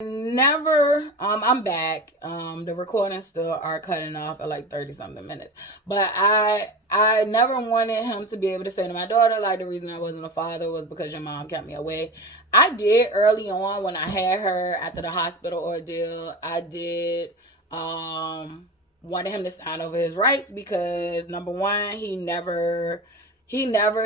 Never, I'm back. The recordings still are cutting off at like 30 something minutes. But I never wanted him to be able to say to my daughter, like, the reason I wasn't a father was because your mom kept me away. I did early on when I had her after the hospital ordeal. I did wanted him to sign over his rights because number one, he never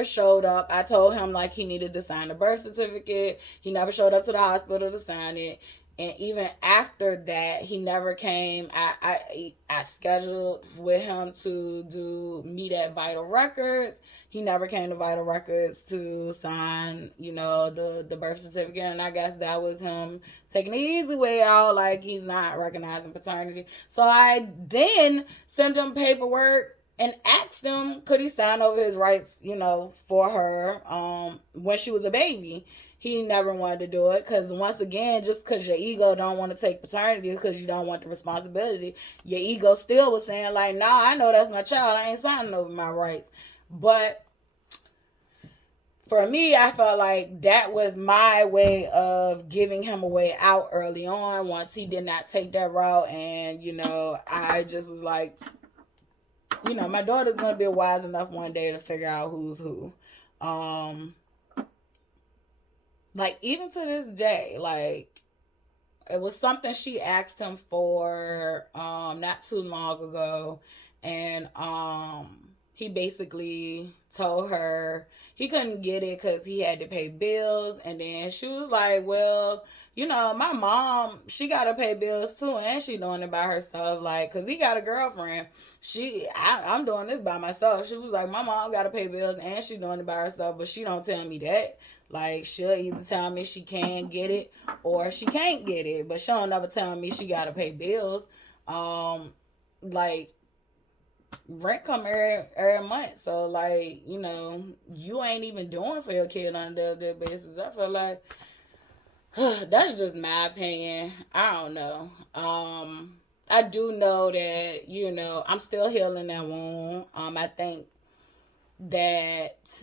showed up. I told him like he needed to sign the birth certificate. He never showed up to the hospital to sign it. And even after that, he never came. I scheduled with him to do meet at Vital Records. He never came to Vital Records to sign, the birth certificate. And I guess that was him taking the easy way out, like he's not recognizing paternity. So I then sent him paperwork and asked him could he sign over his rights, for her when she was a baby. He never wanted to do it because once again, just because your ego don't want to take paternity because you don't want the responsibility, your ego still was saying like, nah, I know that's my child, I ain't signing over my rights. But for me, I felt like that was my way of giving him a way out early on once he did not take that route. And I just was like, my daughter's gonna be wise enough one day to figure out who's who. Like even to this day, like it was something she asked him for not too long ago, and he basically told her he couldn't get it because he had to pay bills. And then she was like, well, my mom, she got to pay bills too, and she doing it by herself, like, because he got a girlfriend. I'm doing this by myself. She was like, my mom got to pay bills and she doing it by herself, but she don't tell me that. Like, she'll either tell me she can get it or she can't get it, but she don't never tell me she got to pay bills. Like, rent come every month. So, like, you ain't even doing for your kid on a day basis. I feel like that's just my opinion. I don't know. I do know that, I'm still healing that wound. I think that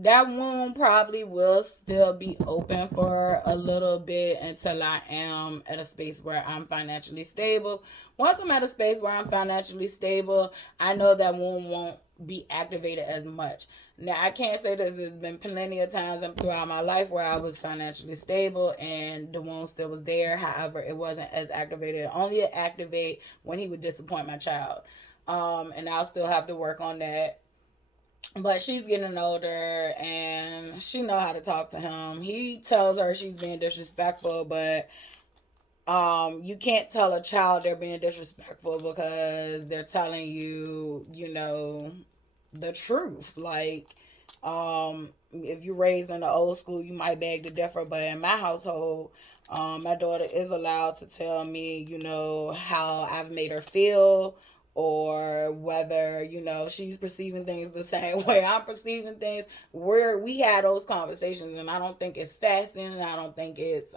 that wound probably will still be open for a little bit until I am at a space where I'm financially stable. Once I'm at a space where I'm financially stable, I know that wound won't be activated as much. Now, I can't say this. There's been plenty of times throughout my life where I was financially stable and the wound still was there. However, it wasn't as activated. Only it activate when he would disappoint my child. And I'll still have to work on that, but she's getting older and she know how to talk to him. He tells her she's being disrespectful, but you can't tell a child they're being disrespectful because they're telling you, the truth. Like, if you're raised in the old school, you might beg to differ, but in my household, my daughter is allowed to tell me, how I've made her feel, or whether she's perceiving things the same way I'm perceiving things. Where we had those conversations, and I don't think it's sassy, and I don't think it's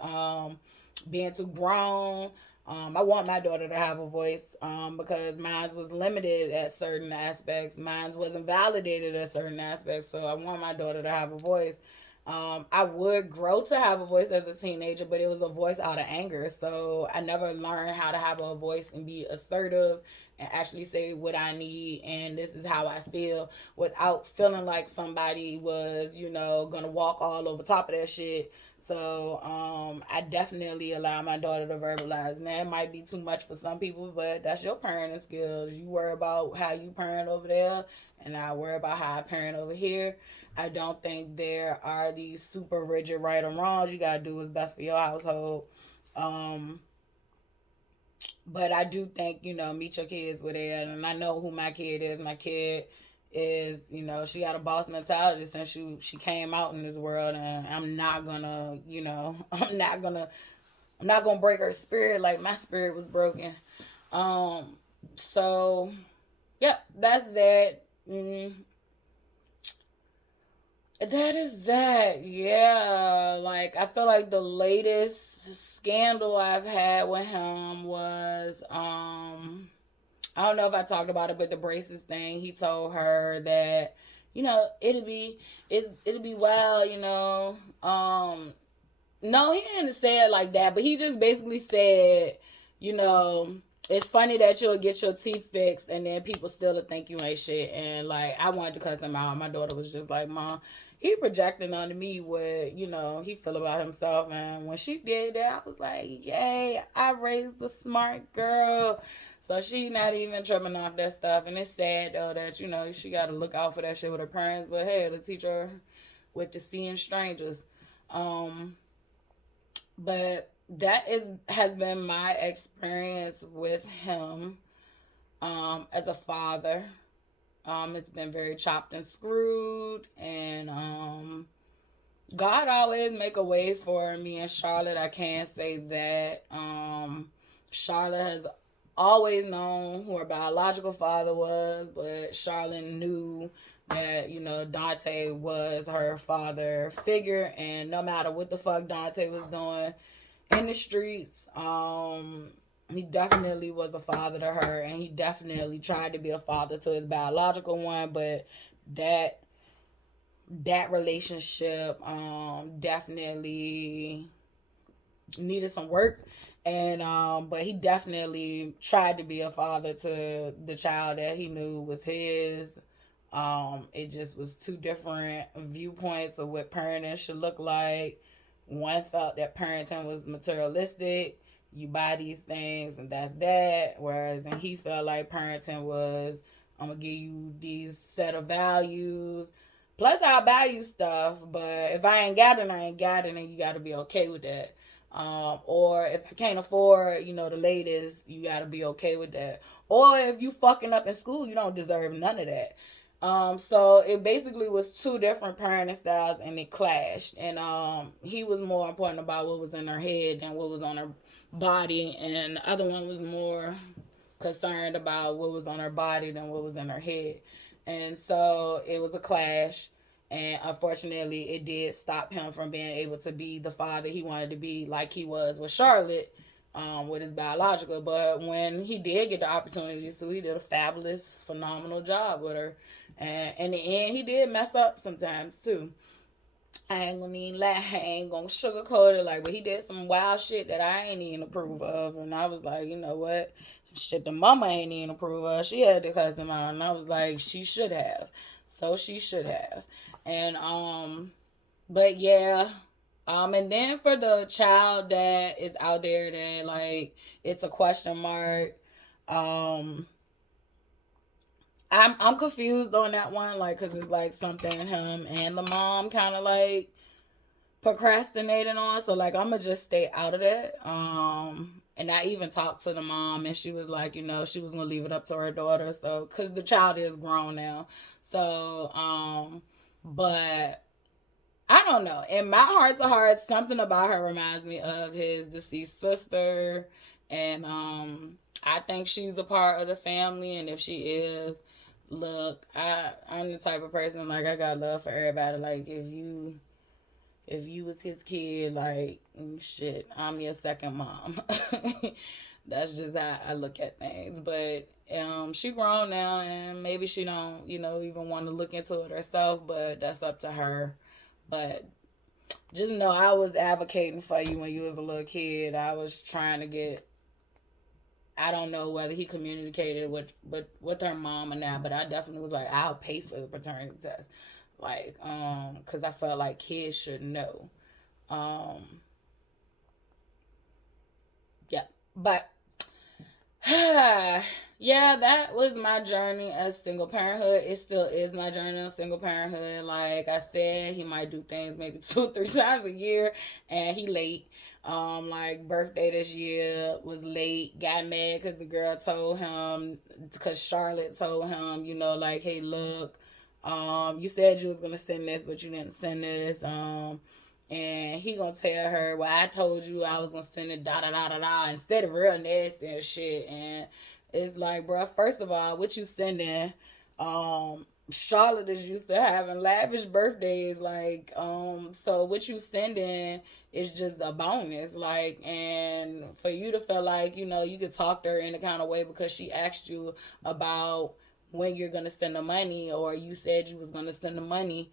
being too grown. I want my daughter to have a voice because mine was limited at certain aspects. Mine wasn't validated at certain aspects. So I want my daughter to have a voice. I would grow to have a voice as a teenager, but it was a voice out of anger. So I never learned how to have a voice and be assertive and actually say what I need and this is how I feel without feeling like somebody was, gonna walk all over top of that shit. So I definitely allow my daughter to verbalize. Now, it might be too much for some people, but that's your parenting skills. You worry about how you parent over there, and I worry about how I parent over here. I don't think there are these super rigid right or wrongs. You got to do what's best for your household. Um, but I do think, meet your kids where they at. And I know who my kid is. My kid is, she got a boss mentality since she came out in this world, and I'm not gonna, I'm not gonna break her spirit like my spirit was broken. So yeah, that's that. That is that. Yeah, like I feel like the latest scandal I've had with him was I don't know if I talked about it, but the braces thing. He told her that, it'll be well, No, he didn't say it like that, but he just basically said, you know, it's funny that you'll get your teeth fixed and then people still think you ain't shit. And like, I wanted to cuss him out. My daughter was just like, Mom, he projecting onto me what, you know, he feel about himself. And when she did that, I was like, yay, I raised a smart girl. So she not even tripping off that stuff. And it's sad though that, you know, she got to look out for that shit with her parents. But hey, the teacher with the seeing strangers. But that has been my experience with him as a father. It's been very chopped and screwed, and God always make a way for me and Charlotte. I can't say that. Charlotte has always known who her biological father was, but Charlotte knew that, you know, Dante was her father figure, and no matter what the fuck Dante was doing in the streets, he definitely was a father to her, and he definitely tried to be a father to his biological one, but that relationship definitely needed some work. And but he definitely tried to be a father to the child that he knew was his. It just was two different viewpoints of what parenting should look like. One felt that parenting was materialistic, you buy these things and that's that, whereas and he felt like parenting was, I'm gonna give you these set of values, plus I'll buy you stuff, but if I ain't got it, I ain't got it, and you got to be okay with that. Or if I can't afford, you know, the latest, you got to be okay with that. Or if you fucking up in school, you don't deserve none of that. So it basically was two different parenting styles, and it clashed. And he was more important about what was in her head than what was on her body, and the other one was more concerned about what was on her body than what was in her head. And so it was a clash. And unfortunately, it did stop him from being able to be the father he wanted to be, like he was with Charlotte, with his biological. But when he did get the opportunity to, he did a fabulous, phenomenal job with her. And in the end, he did mess up sometimes too. I ain't gonna even lie, I ain't gonna sugarcoat it, like, but he did some wild shit that I ain't even approve of. And I was like, you know what? Shit, the mama ain't even approve of. She had to cuss him out. And I was like, she should have. So she should have. And but yeah. And then for the child that is out there that like it's a question mark. I'm confused on that one, like, cause it's like something him and the mom kind of like procrastinating on. So like I'm gonna just stay out of that. And I even talked to the mom, and she was like, you know, she was gonna leave it up to her daughter. So cause the child is grown now. So but I don't know. In my heart to heart, something about her reminds me of his deceased sister, and I think she's a part of the family. And if she is, look, I'm the type of person, like, I got love for everybody. Like, if you was his kid, like, shit, I'm your second mom. That's just how I look at things. But she grown now, and maybe she don't, you know, even want to look into it herself, but that's up to her. But just know I was advocating for you when you was a little kid. I was trying to get, I don't know whether he communicated with her mom or not, but I definitely was like, I'll pay for the paternity test. Like, because I felt like kids should know. Yeah. But yeah, that was my journey as single parenthood. It still is my journey as single parenthood. Like I said, he might do things maybe 2 or 3 times a year, and he late. Like birthday this year was late. Got mad because the girl told him, because Charlotte told him, you know, like, hey, look, you said you was gonna send this, but you didn't send this. And he gonna tell her, well, I told you I was gonna send it, da da da da da, instead of real nasty and shit. And it's like, bro, first of all, what you sending? Charlotte is used to having lavish birthdays, like, so what you sending is just a bonus, like, and for you to feel like, you know, you could talk to her in a kind of way because she asked you about when you're gonna send the money, or you said you was gonna send the money.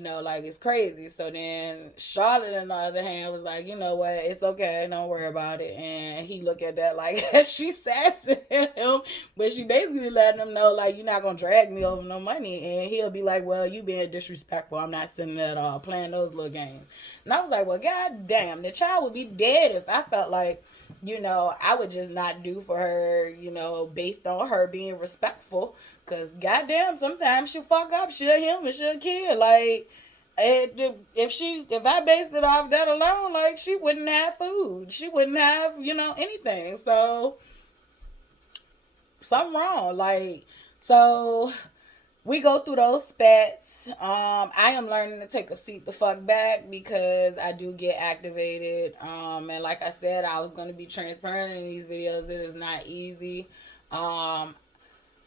like it's crazy. So then Charlotte, on the other hand, was like, you know what, it's okay, don't worry about it. And he looked at that like she sassing him, but she basically letting him know like, you're not gonna drag me over no money. And he'll be like, well, you being disrespectful, I'm not sending it at all, playing those little games. And I was like, well, god damn, the child would be dead if I felt like, I would just not do for her, based on her being respectful. Cause goddamn, sometimes she'll fuck up, she'll human, she'll kill. Like, if I based it off that alone, like, she wouldn't have food, she wouldn't have anything. So something wrong. Like, so we go through those spats. I am learning to take a seat the fuck back because I do get activated. And like I said, I was gonna be transparent in these videos. It is not easy.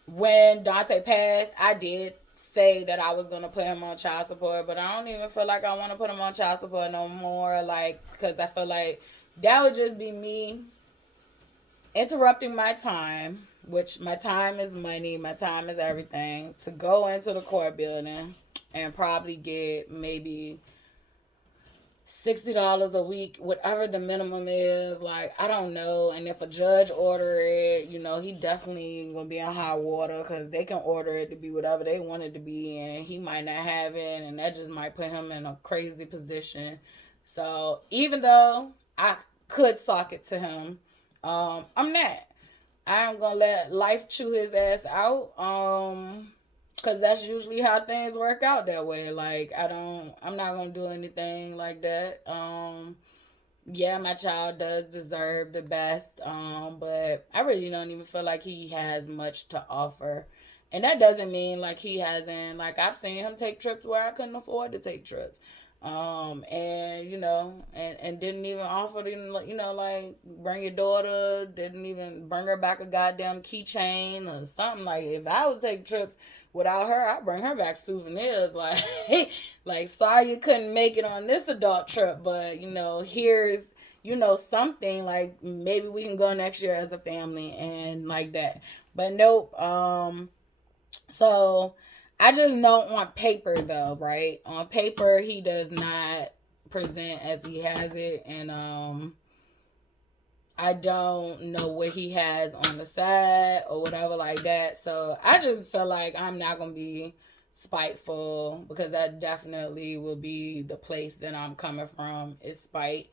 When Dante passed, I did say that I was gonna put him on child support, but I don't even feel like I want to put him on child support no more. Like, because I feel like that would just be me interrupting my time, which my time is money, my time is everything, to go into the court building and probably get maybe $60 a week, whatever the minimum is. Like, I don't know. And if a judge order it, he definitely gonna be in hot water, because they can order it to be whatever they want it to be, and he might not have it, and that just might put him in a crazy position. So even though I could sock it to him, I'm not. I'm gonna let life chew his ass out. Cause that's usually how things work out that way. Like, I'm not gonna do anything like that. Yeah, my child does deserve the best. But I really don't even feel like he has much to offer. And that doesn't mean like he hasn't, like, I've seen him take trips where I couldn't afford to take trips. And and didn't even offer to, like, bring your daughter, didn't even bring her back a goddamn keychain or something. Like, if I would take trips without her, I'd bring her back souvenirs. Like, like, sorry you couldn't make it on this adult trip, but here's something, like, maybe we can go next year as a family and like that. But nope. So I just know on paper, though, right? On paper, he does not present as he has it. And I don't know what he has on the side or whatever like that. So I just feel like I'm not going to be spiteful, because that definitely will be the place that I'm coming from, is spite.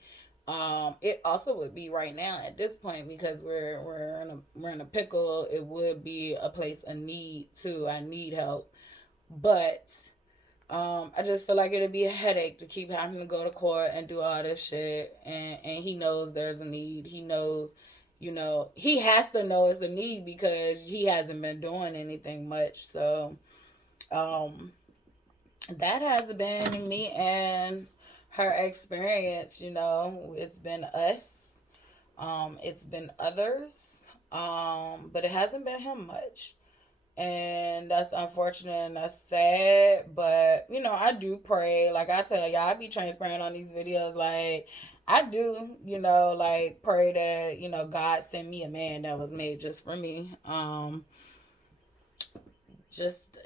It also would be right now at this point, because we're in a pickle. It would be a place of need too. I need help. But I just feel like it'd be a headache to keep having to go to court and do all this shit. And he knows there's a need. He knows, he has to know it's a need, because he hasn't been doing anything much. So that has been me and her experience. It's been us. It's been others. But it hasn't been him much. And that's unfortunate and that's sad. But I do pray. Like I tell y'all, I be transparent on these videos. Like, I do like, pray that God send me a man that was made just for me. Just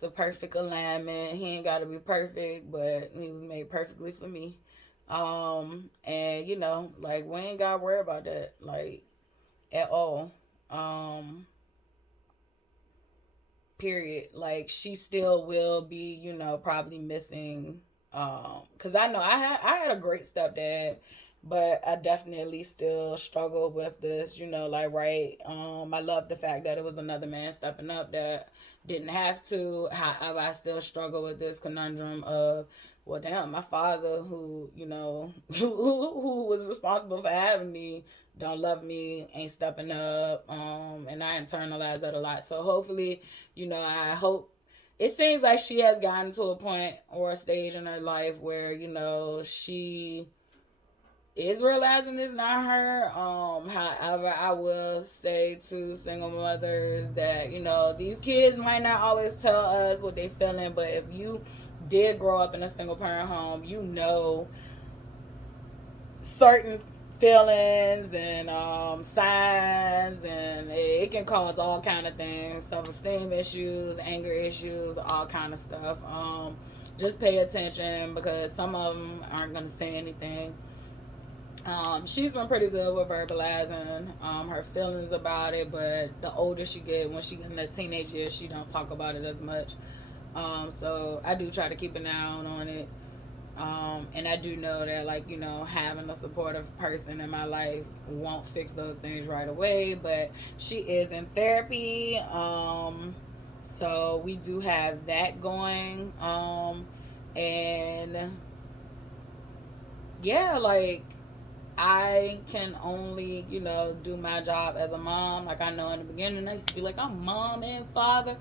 the perfect alignment. He ain't got to be perfect, but he was made perfectly for me. And like, we ain't got to worry about that, like, at all. Period. Like, she still will be, probably missing, because I know I had a great stepdad, but I definitely still struggle with this, like, right. I love the fact that it was another man stepping up that didn't have to. However, I still struggle with this conundrum of, well, damn, my father, who who was responsible for having me, don't love me, ain't stepping up, and I internalize that a lot. So hopefully, I hope, it seems like she has gotten to a point or a stage in her life where, she is realizing it's not her. However, I will say to single mothers that, these kids might not always tell us what they feeling, but if you did grow up in a single parent home, certain feelings and signs, and it can cause all kind of things, self-esteem issues, anger issues, all kind of stuff. just pay attention, because some of them aren't going to say anything. She's been pretty good with verbalizing her feelings about it, but the older she get, when she get in the teenage years, she don't talk about it as much. So I do try to keep an eye on it. And I do know that, like, you know, having a supportive person in my life won't fix those things right away, but she is in therapy. So we do have that going. And yeah, like, I can only, you know, do my job as a mom. Like, I know in the beginning I used to be like, I'm mom and father.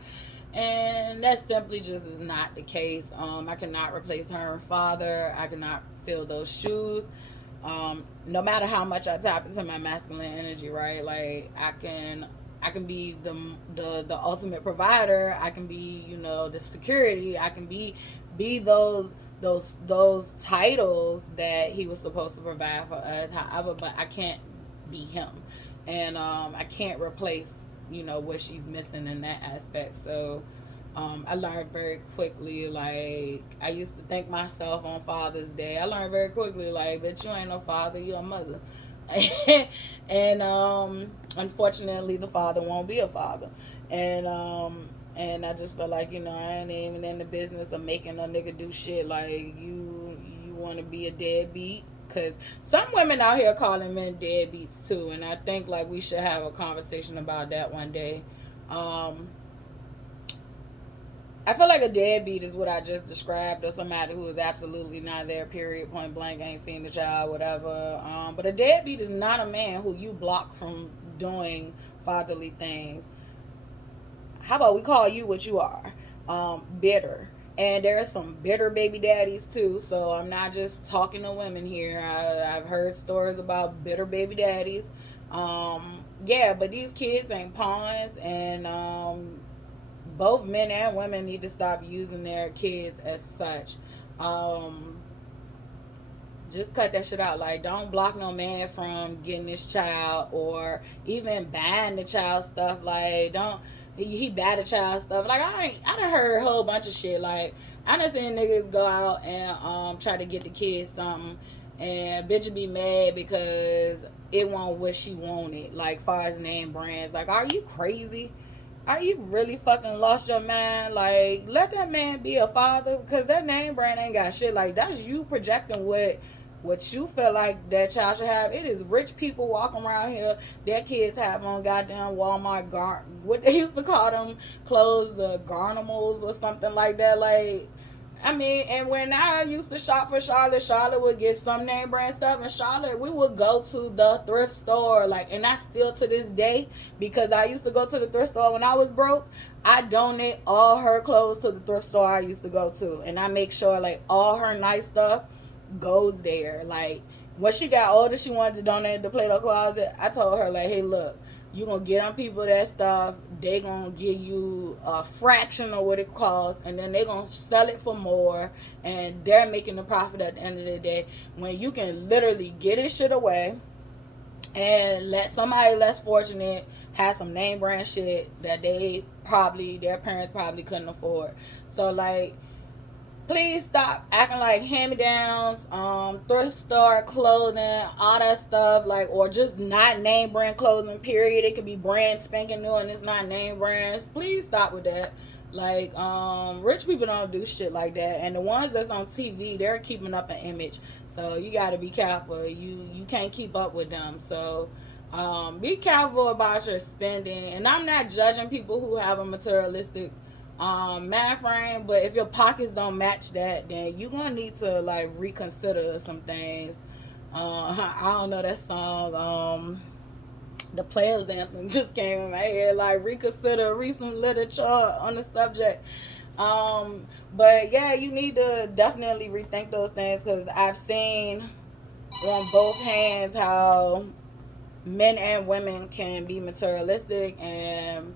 And that simply just is not the case. I cannot replace her father. I cannot fill those shoes. No matter how much I tap into my masculine energy, right? Like, I can be the ultimate provider. I can be, you know, the security. I can be those titles that he was supposed to provide for us. However, but I can't be him, and I can't replace, you know, what she's missing in that aspect. So I learned very quickly, like, I used to thank myself on Father's Day. I learned very quickly, like, bitch, you ain't no father, you're a mother. And unfortunately, the father won't be a father. And I just feel like, you know, I ain't even in the business of making a nigga do shit. Like, you want to be a deadbeat? Because some women out here calling men deadbeats too, and I think, like, we should have a conversation about that one day. I feel like a deadbeat is what I just described, or somebody who is absolutely not there, period, point blank, ain't seen the child, whatever. But a deadbeat is not a man who you block from doing fatherly things. How about we call you what you are? Bitter. And there are some bitter baby daddies too. So I'm not just talking to women here. I've heard stories about bitter baby daddies. Yeah, but these kids ain't pawns, and both men and women need to stop using their kids as such. Just cut that shit out. Like, don't block no man from getting his child, or even buying the child stuff. Like, don't he buy the child stuff. Like, I done heard a whole bunch of shit. Like, I done seen niggas go out and try to get the kids something, and bitch be mad because it won't what she wanted, like, far as name brands. Like, are you crazy? Are you really fucking lost your mind? Like, let that man be a father, because that name brand ain't got shit. Like, that's you projecting what you feel like that child should have. It is rich people walking around here, their kids have on goddamn Walmart what they used to call them clothes, the Garnimals or something like that. Like, I mean, and when I used to shop for Charlotte would get some name brand stuff. In Charlotte, we would go to the thrift store, like, and that's still to this day, because I used to go to the thrift store when I was broke. I donate all her clothes to the thrift store I used to go to, and I make sure, like, all her nice stuff goes there. Like, when she got older, she wanted to donate the Play-Doh closet. I told her, like, hey, look, you gonna get on people that stuff, they gonna give you a fraction of what it costs, and then they gonna sell it for more, and they're making the profit at the end of the day, when you can literally get this shit away and let somebody less fortunate have some name brand shit that their parents probably couldn't afford. So, like, please stop acting like hand-me-downs, thrift store clothing, all that stuff, like, or just not name brand clothing, period. It could be brand spanking new and it's not name brands. Please stop with that. Like, rich people don't do shit like that. And the ones that's on TV, they're keeping up an image. So you gotta be careful. You can't keep up with them. So be careful about your spending. And I'm not judging people who have a materialistic mind frame, but if your pockets don't match that, then you're gonna need to, like, reconsider some things. I don't know that song, the Players Anthem just came in my head, like, reconsider, read some literature on the subject. But yeah, you need to definitely rethink those things, because I've seen on both hands how men and women can be materialistic and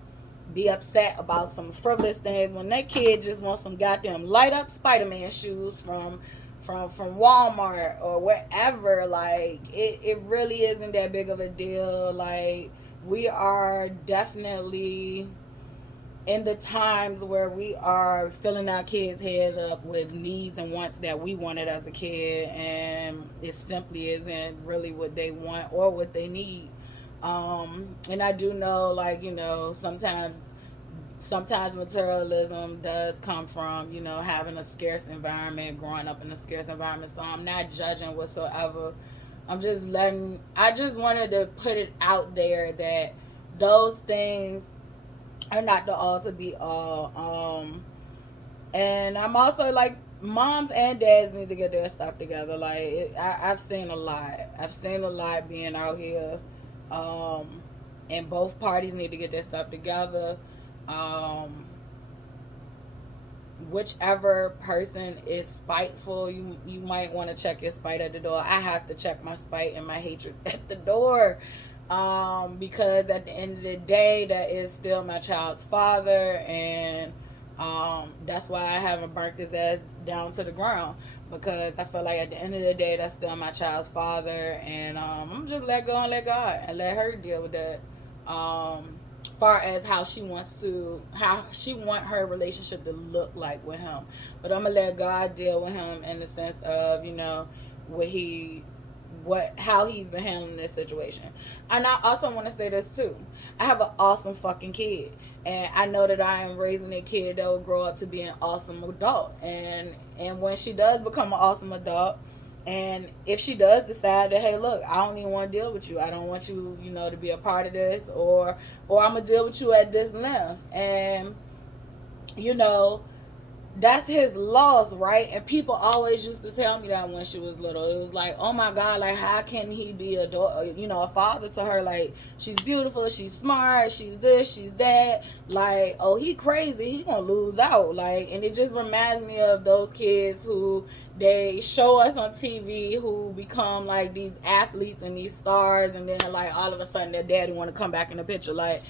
be upset about some frivolous things when that kid just wants some goddamn light up Spider-Man shoes from Walmart or wherever. Like, it really isn't that big of a deal. Like, we are definitely in the times where we are filling our kids' heads up with needs and wants that we wanted as a kid, and it simply isn't really what they want or what they need. And I do know, like, sometimes materialism does come from, having a scarce environment, growing up in a scarce environment. So I'm not judging whatsoever. I just wanted to put it out there that those things are not the all to be all. And I'm also like, moms and dads need to get their stuff together. Like, I've seen a lot. I've seen a lot being out here. And both parties need to get their stuff together. Um, Whichever person is spiteful, you might want to check your spite at the door. I have to check my spite and my hatred at the door, because at the end of the day, that is still my child's father, and that's why I haven't burnt his ass down to the ground, because I feel like at the end of the day, that's still my child's father, and I'm just let go and let God and let her deal with that. Far as how she want her relationship to look like with him, but I'm gonna let God deal with him in the sense of, what he how he's been handling this situation. And I also want to say this too: I have an awesome fucking kid, and I know that I am raising a kid that will grow up to be an awesome adult. And when she does become an awesome adult, and if she does decide that, hey, look, I don't even want to deal with you, I don't want you, to be a part of this, or I'm gonna deal with you at this length, and you know that's his loss, right? And people always used to tell me that when she was little. It was like, oh my God, like, how can he be a father to her? Like, she's beautiful, she's smart, she's this, she's that. Like, oh, he crazy, he gonna lose out. Like, and it just reminds me of those kids who they show us on TV who become like these athletes and these stars, and then like all of a sudden their daddy want to come back in the picture. Like,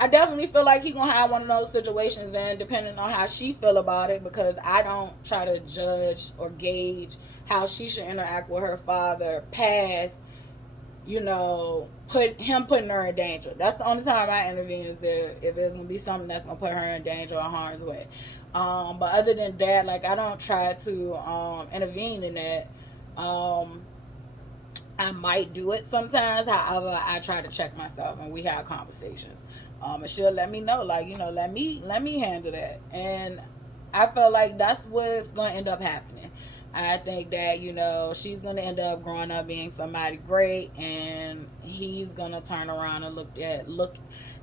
I definitely feel like he gonna have one of those situations, and depending on how she feel about it, because I don't try to judge or gauge how she should interact with her father past, putting her in danger. That's the only time I intervene, is if it's gonna be something that's gonna put her in danger or harm's way. But other than that, like, I don't try to intervene in that. I might do it sometimes. However, I try to check myself, and we have conversations. And she'll let me know, like, let me handle that. And I feel like that's what's gonna end up happening. I think that, she's gonna end up growing up being somebody great, and he's gonna turn around and look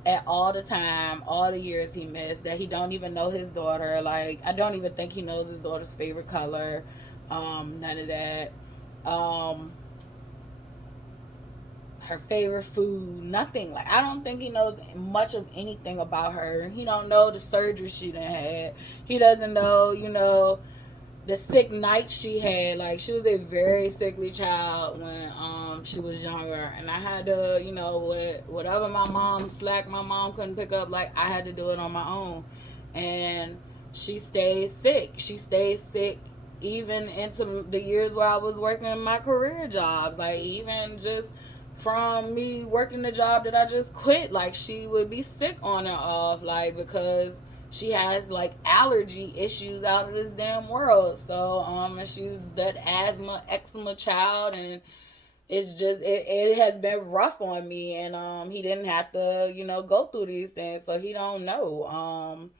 at all the time, all the years he missed, that he don't even know his daughter. Like, I don't even think he knows his daughter's favorite color. None of that. Her favorite food, nothing. Like, I don't think he knows much of anything about her. He don't know the surgery she done had. He doesn't know, the sick nights she had. Like, she was a very sickly child when she was younger, and I had to, whatever my mom couldn't pick up, like, I had to do it on my own. And she stayed sick. Even into the years where I was working in my career jobs. Like, even just from me working the job that I just quit, like, she would be sick on and off, like, because she has like allergy issues out of this damn world. So and she's that eczema child, and it's just it has been rough on me. And he didn't have to go through these things, so he don't know.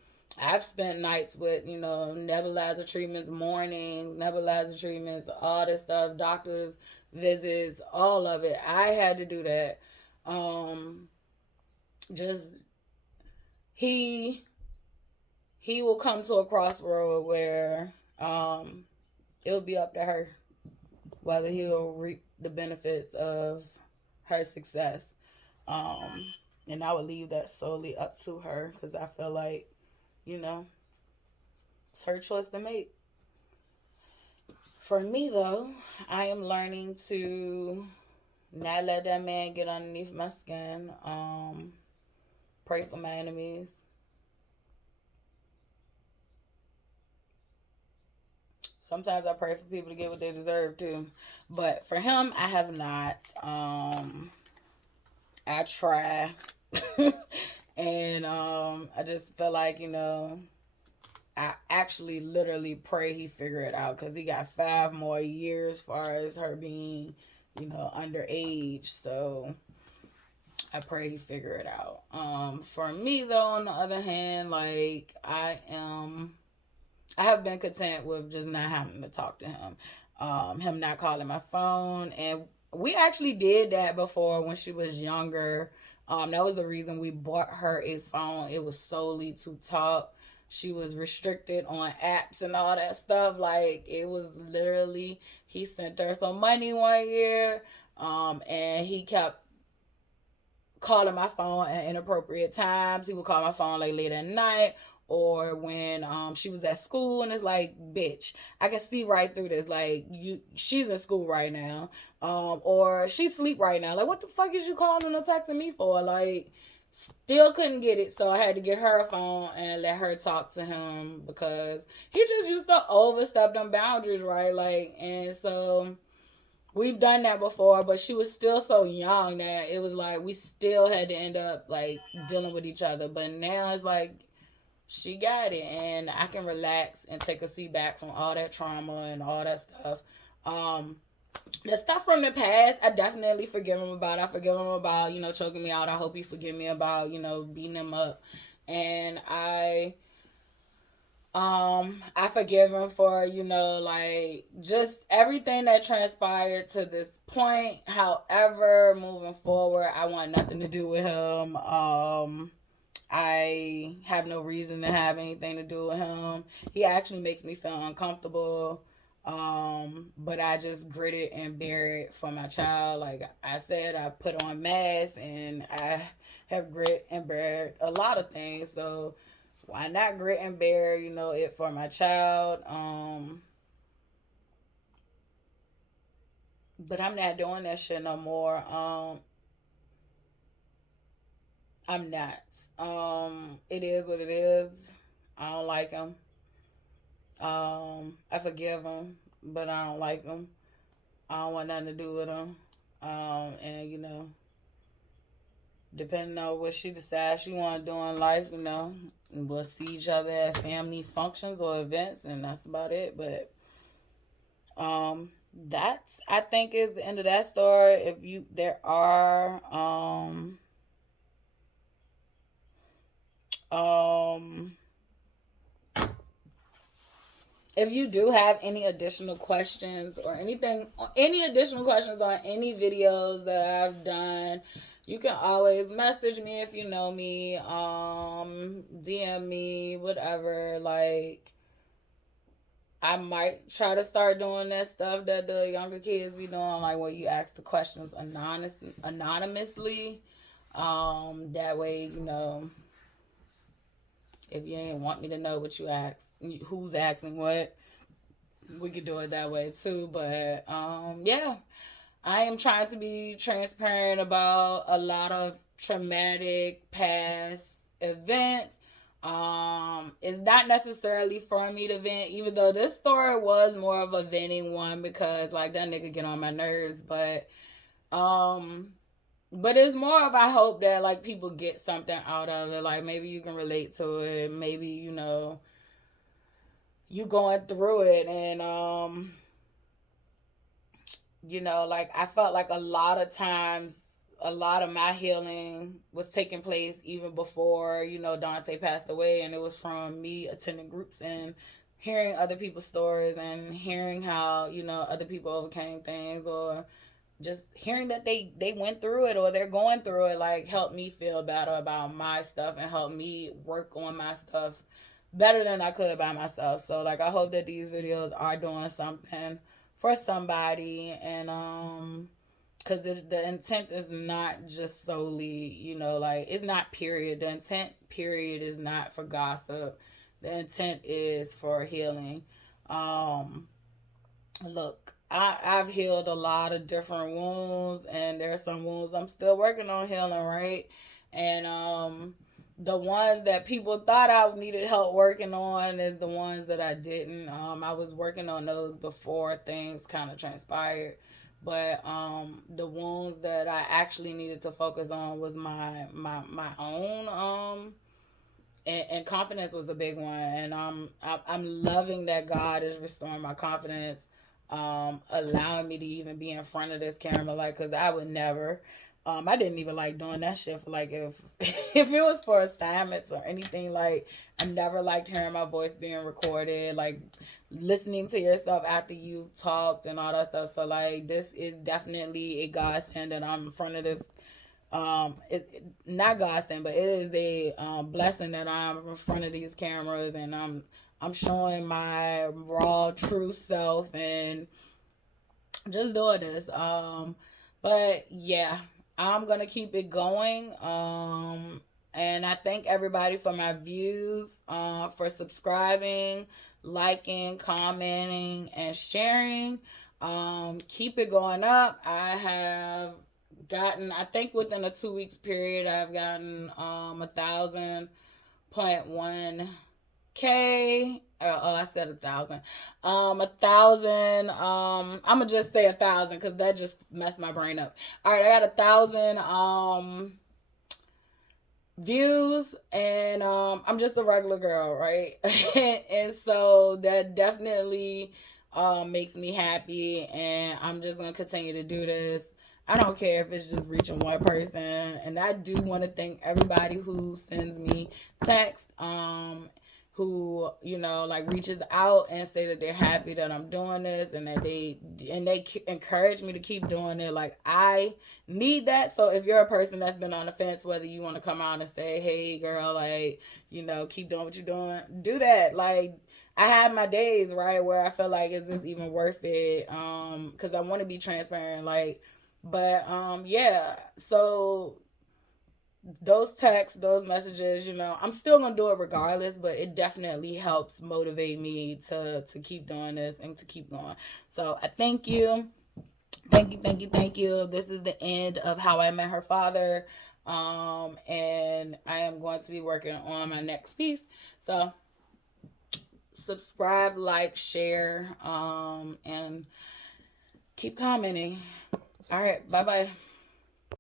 I've spent nights with nebulizer treatments, mornings, nebulizer treatments, all this stuff, doctors visits, all of it. I had to do that. Just he will come to a crossroad where it'll be up to her whether he'll reap the benefits of her success. And I would leave that solely up to her, because I feel like, it's her choice to make. For me, though, I am learning to not let that man get underneath my skin. Pray for my enemies. Sometimes I pray for people to get what they deserve too. But for him, I have not. I try. And I just feel like, I actually literally pray he figure it out, because he got 5 more years as far as her being, underage. So I pray he figure it out. For me though, on the other hand, like I have been content with just not having to talk to him. Him not calling my phone. And we actually did that before when she was younger. That was the reason we bought her a phone. It was solely to talk. She was restricted on apps and all that stuff. Like, it was literally, he sent her some money one year, and he kept calling my phone at inappropriate times. He would call my phone like late at night, or when she was at school, and it's like, bitch, I can see right through this. Like, she's in school right now, or she sleep right now. Like, what the fuck is you calling or texting me for? Like, still couldn't get it, so I had to get her a phone and let her talk to him, because he just used to overstep them boundaries, right? Like, and so we've done that before, but she was still so young that it was like we still had to end up like dealing with each other. But now it's like she got it, and I can relax and take a seat back from all that trauma and all that stuff. The stuff from the past, I definitely forgive him about. I forgive him about, choking me out. I hope he forgive me about, beating him up. And I forgive him for, like, just everything that transpired to this point. However, moving forward, I want nothing to do with him. I have no reason to have anything to do with him. He actually makes me feel uncomfortable. But I just grit it and bear it for my child. Like I said, I put on masks, and I have grit and bear a lot of things. So why not grit and bear, it for my child? But I'm not doing that shit no more. I'm not. It is what it is. I don't like him. I forgive him, but I don't like him. I don't want nothing to do with him. And depending on what she decides she want to do in life, we'll see each other at family functions or events, and that's about it. But that's, I think, is the end of that story. Um if you do have any additional questions or any additional questions on any videos that I've done, you can always message me if you know me, DM me, whatever. Like, I might try to start doing that stuff that the younger kids be doing, like where you ask the questions anonymously. That way, if you ain't want me to know what you ask, who's asking what, we could do it that way too. But yeah, I am trying to be transparent about a lot of traumatic past events. It's not necessarily for me to vent, even though this story was more of a venting one, because like that nigga get on my nerves. But it's more of, I hope that like people get something out of it. Like, maybe you can relate to it. Maybe, you going through it, and like, I felt like a lot of times a lot of my healing was taking place even before, Dante passed away, and it was from me attending groups and hearing other people's stories and hearing how, other people overcame things, or just hearing that they went through it or they're going through it, like, helped me feel better about my stuff and helped me work on my stuff better than I could by myself. So, like, I hope that these videos are doing something for somebody, and because the intent is not just solely, like, it's not period. The intent, period, is not for gossip. The intent is for healing. Look, I've healed a lot of different wounds, and there's some wounds I'm still working on healing, right? And the ones that people thought I needed help working on is the ones that I didn't. I was working on those before things kind of transpired. But the wounds that I actually needed to focus on was my own and confidence was a big one. And I'm loving that God is restoring my confidence, allowing me to even be in front of this camera, like, cause I would never. I didn't even like doing that shit for, like, if if it was for assignments or anything. Like, I never liked hearing my voice being recorded, like listening to yourself after you've talked and all that stuff. So, like, this is definitely a godsend that I'm in front of this. Not godsend, but it is a blessing that I'm in front of these cameras, and I'm showing my raw, true self, and just doing this. But yeah, I'm gonna keep it going. And I thank everybody for my views, for subscribing, liking, commenting, and sharing. Keep it going up. I have gotten, I think within a 2 weeks period, I've gotten 1,000.1K. Oh, I said 1,000. 1,000. I'm gonna just say 1,000 because that just messed my brain up. All right, I got 1,000 views, and I'm just a regular girl, right? And so that definitely makes me happy, and I'm just gonna continue to do this. I don't care if it's just reaching one person. And I do want to thank everybody who sends me text, who, you know, like, reaches out and say that they're happy that I'm doing this, and that they encourage me to keep doing it. Like, I need that. So if you're a person that's been on the fence, whether you want to come out and say, hey girl, like, you know, keep doing what you're doing, do that. Like, I had my days, right, where I felt like, is this even worth it? Because I want to be transparent, like, but yeah. So those texts, those messages, you know, I'm still gonna do it regardless, but it definitely helps motivate me to keep doing this and to keep going. So I thank you. Thank you. This is the end of How I Met Her Father. And I am going to be working on my next piece. So subscribe, like, share, and keep commenting. All right, bye bye.